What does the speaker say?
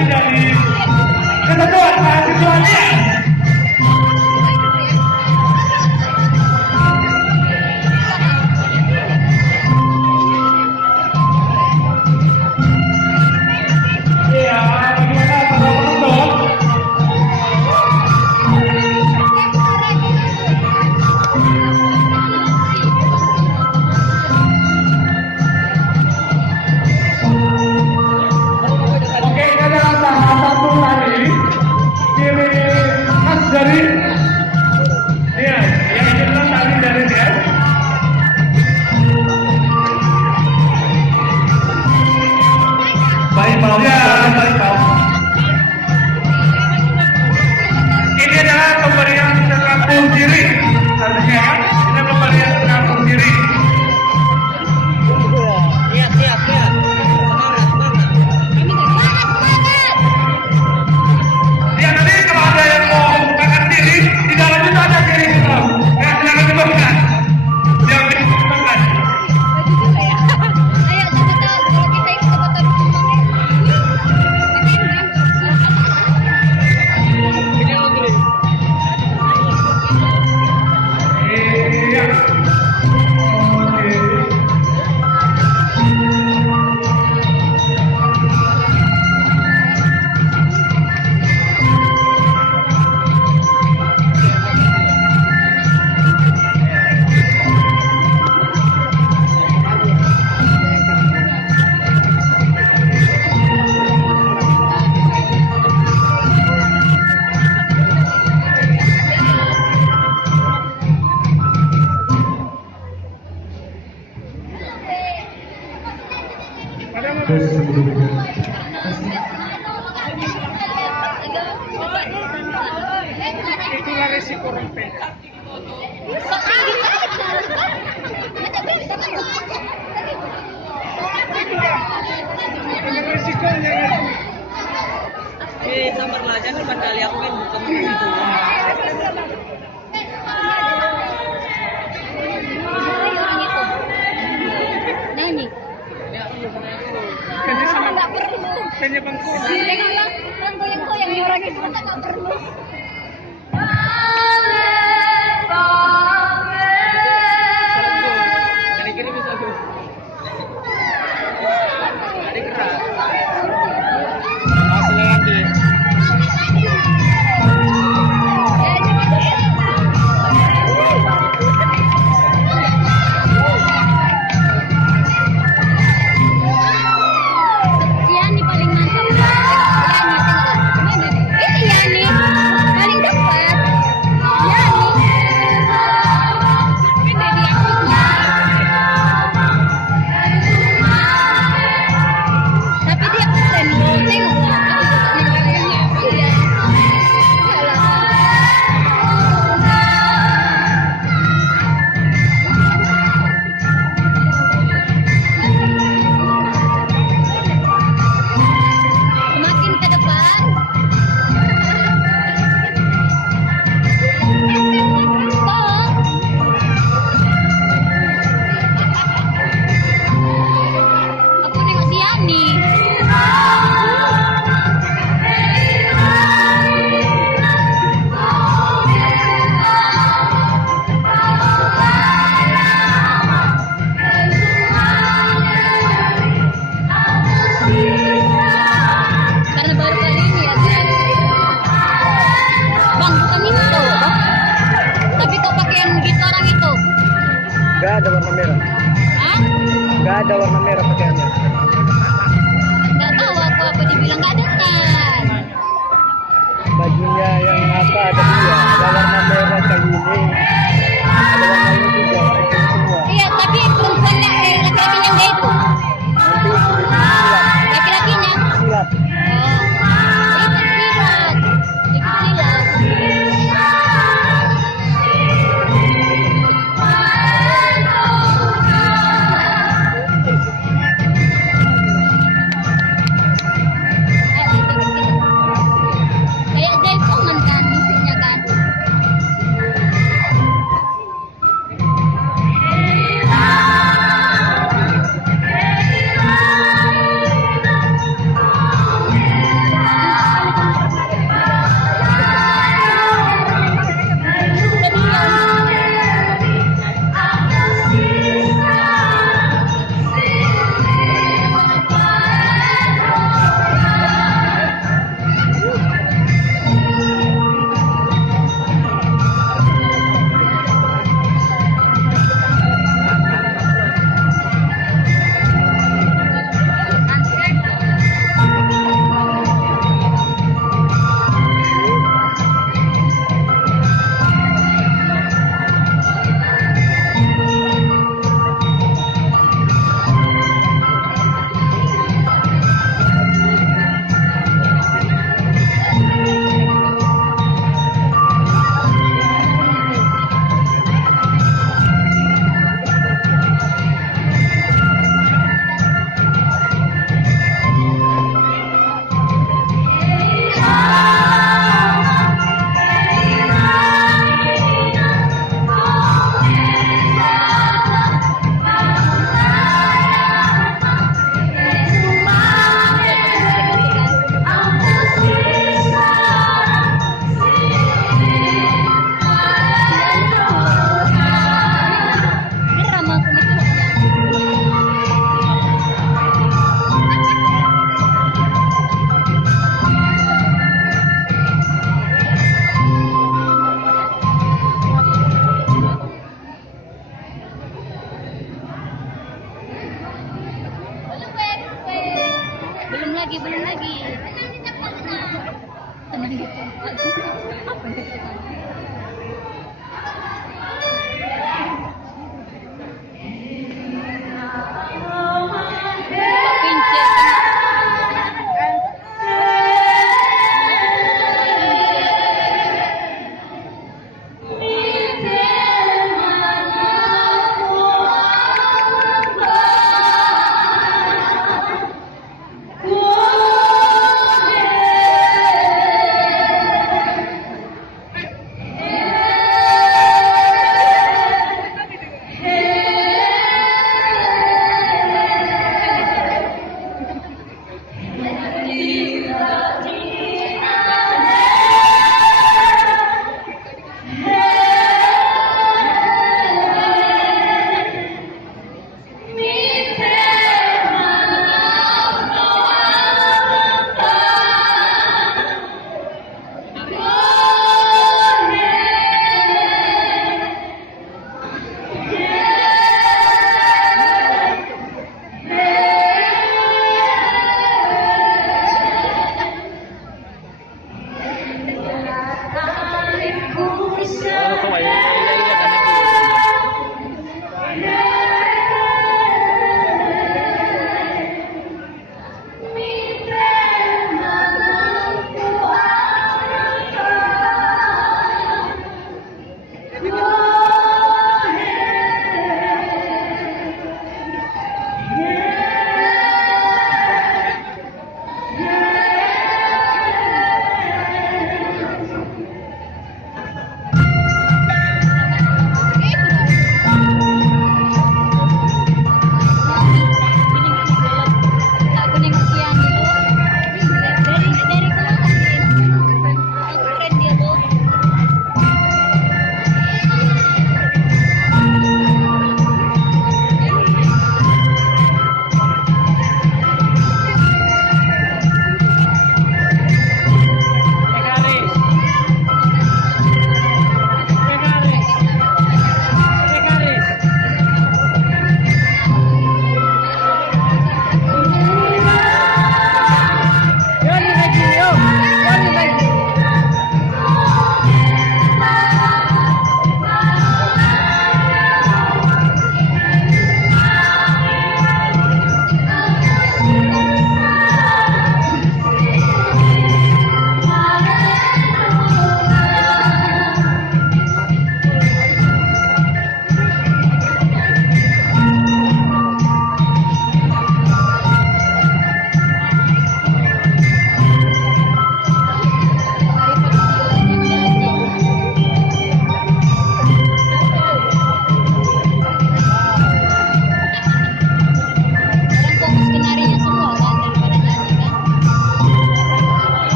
tadi dari Kesatuan Mahasiswa Nias. Iya, bagaimana para penonton? Oke, ini adalah salah satu tari ciri khas dari Nias. Yang ini adalah tari dari Nias. Baik, Pak. Ya, baik, Pak. Ini adalah pemberian kampung diri. Artinya, ini pemberian kampung diri. Lihat. Ya, nanti kalau ada yang mau membukakan diri, tidak lanjut aja diri kita. Ya, silakan dibuka. Yang dibukakan. Iya. Oke. Itulah resiko rompenya. Dengan resikonya itu. Samar aja nih kali aku kan bukan begitu. Nyanyi. Kayaknya sama Nggak perlu. kayaknya Bang Ko. Jangan goyang-goyang nih orang itu nggak perlu. Kali-kali bisa tuh. Ada keras. Masih nanti. Yani paling mantap. Ini Yani paling depan. Yani. Ini dia punya. Tapi dia keren loh, tengok lah. Iya. Semakin ke depan. Aku nengok si Yani. Karena baru kali ini ya, Bang, bukan itu, Bang. Tapi kok pakaian gitu orang itu? Gak ada warna merah. Hah? Gak ada warna merah pakaiannya. Nggak tahu aku apa dibilang nggak ada kan? Bajunya yang apa ada dua. Ada warna merah kayak ini. Ada warna ini juga. Itu semua. Iya, tapi perempuannya laki-lakinya enggak itu. Nanti silat. Laki-lakinya. Silat. Oh, ikut silat. Ikut silat. Kayak jaipongan kan musiknya kan. lagi, belum lagi. Tenang gitu. Apa nih?